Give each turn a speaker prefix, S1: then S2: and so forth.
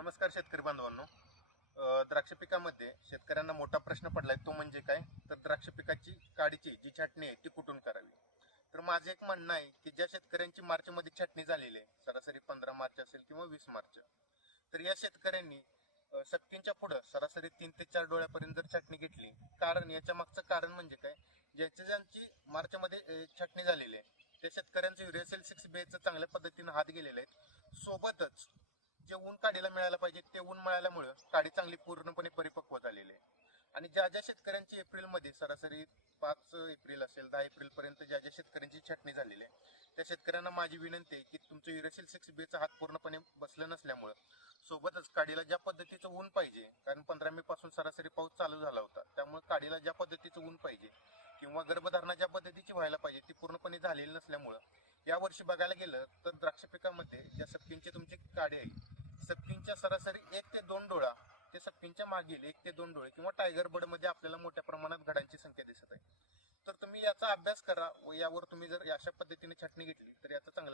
S1: नमस्कार शेतकरी बांधवांनो. द्राक्ष पिकामध्ये शेतकऱ्यांना मोठा प्रश्न पडलाय तो म्हणजे काय? तर द्राक्ष पिकाची काडीची जी छाटणी आहे ती कुठून करावी? तर माझं एक म्हणणं आहे की ज्या शेतकऱ्यांची मार्चमध्ये छाटणी झालेली आहे सरासरी पंधरा मार्च असेल किंवा वीस मार्च तर या शेतकऱ्यांनी सक्तींच्या पुढं सरासरी तीन ते चार डोळ्यापर्यंत जर छाटणी घेतली कारण याच्या मागचं कारण म्हणजे काय? ज्याच्या ज्यांची मार्चमध्ये छाटणी झालेली आहे त्या शेतकऱ्यांचं युरियासेल सिक्स बेचं चांगल्या पद्धतीनं हात गेलेले आहेत. सोबतच जे ऊन काडीला मिळायला पाहिजे ते ऊन मिळाल्यामुळं काडी चांगली पूर्णपणे परिपक्व झालेली आहे. आणि ज्या ज्या शेतकऱ्यांची एप्रिलमध्ये सरासरी पाच एप्रिल असेल दहा एप्रिल पर्यंत ज्या ज्या शेतकऱ्यांची छाटणी झालेली आहे त्या शेतकऱ्यांना माझी विनंती आहे की तुमचं युरेसिल सिक्स बेचा हात पूर्णपणे बसलं नसल्यामुळं सोबतच काडीला ज्या पद्धतीचं ऊन पाहिजे कारण पंधरा मे पासून सरासरी पाऊस चालू झाला होता त्यामुळे काडीला ज्या पद्धतीचं ऊन पाहिजे किंवा गर्भधारणा ज्या पद्धतीची व्हायला पाहिजे ती पूर्णपणे झालेली नसल्यामुळं यावर्षी बघायला गेलं तर द्राक्ष पिकामध्ये ज्या सप्किनची तुमची काडी आहे सप्किनच्या सरासरी एक ते दोन डोळा ते सप्किनच्या मागील एक ते दोन डोळे किंवा टायगर बर्डमध्ये आपल्याला मोठ्या प्रमाणात घडांची संख्या दिसत आहे. तर तुम्ही याचा अभ्यास करा व यावर तुम्ही जर अशा पद्धतीने छाटणी घेतली तर याचा चांगला